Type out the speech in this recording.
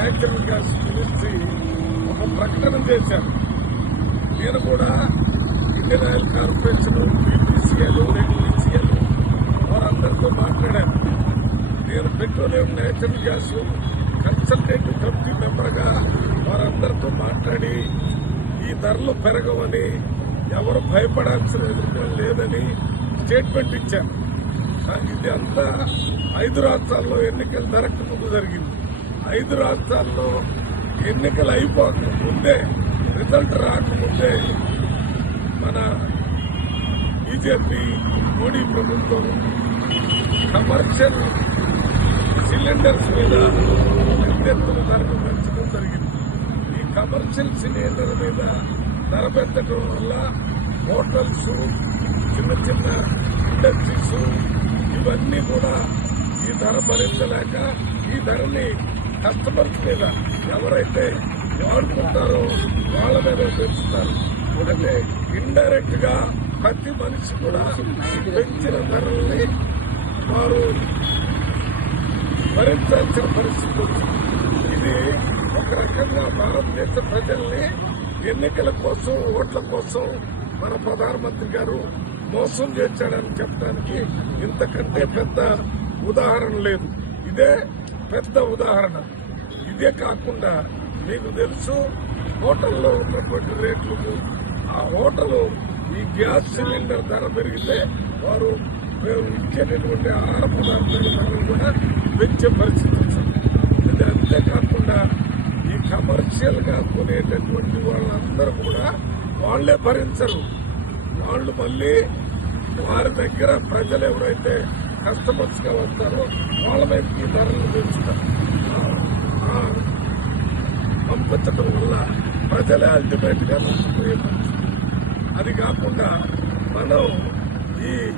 Natural gas గురించి ఒక ప్రకటన చేశారు. నేను కూడా Indian oil corporation, BPCL, NPCL వారందరితో మాట్లాడాను. నేను petroleum natural gas consultative committee మెంబర్గా వారందరితో మాట్లాడి ఈ ధరలు పెరగవని, ఎవరు భయపడాల్సిన ఎదుర్కొనడం లేదని స్టేట్మెంట్ ఇచ్చాను. ఇది అంతా 5 రాష్ట్రాల్లో ఎన్నికలు జరగక ముందు జరిగింది. 5 రాష్ట్రాల్లో ఎన్నికలు అయిపోకముందే, రిజల్ట్ రాకముందే మన బీజేపీ మోడీ ప్రభుత్వం కమర్షియల్ సిలిండర్స్ మీద పెద్దెత్తున ధరలు పెంచడం జరిగింది. ఈ కమర్షియల్ సిలిండర్ మీద ధర పెంచడం వల్ల హోటల్స్, చిన్న చిన్న ఇండస్ట్రీస్ ఇవన్నీ కూడా ఈ ధర భరించలేక ఈ ధరని కస్టమర్స్ మీద, ఎవరైతే వాడుకుంటారో వాళ్ళ మీద పెంచుతారు. అంటే ఇండైరెక్ట్ గా ప్రతి మనిషి కూడా పెంచిన ధరల్ని వారు భరించాల్సిన పరిస్థితి వచ్చింది. ఇది ఒక రకంగా భారతదేశ ప్రజల్ని ఎన్నికల కోసం, ఓట్ల కోసం మన ప్రధానమంత్రి గారు మోసం చేశాడని చెప్పడానికి ఇంతకంటే పెద్ద ఉదాహరణ లేదు. ఇదే పెద్ద ఉదాహరణ. ఇదే కాకుండా మీకు తెలుసు, హోటల్లో ఉన్నటువంటి రేట్లు, ఆ హోటలు ఈ గ్యాస్ సిలిండర్ ధర పెరిగితే వారు ఇచ్చేటటువంటి ఆహార పదార్థాల ధరలు కూడా పెంచే పరిస్థితి వచ్చింది. ఇది అంతేకాకుండా ఈ కమర్షియల్ గా కొనేటటువంటి వాళ్ళందరూ కూడా వాళ్లే భరించరు. వాళ్ళు మళ్ళీ వారి దగ్గర ప్రజలు ఎవరైతే కస్టమర్స్ గా వస్తారో వాళ్ళ వైపు ఈ ధరలు పెంచుతారు. పంపించడం వల్ల ప్రజలే అల్టిమేట్ గా నష్టపోయే పరిస్థితి. అది కాకుండా మనం ఈ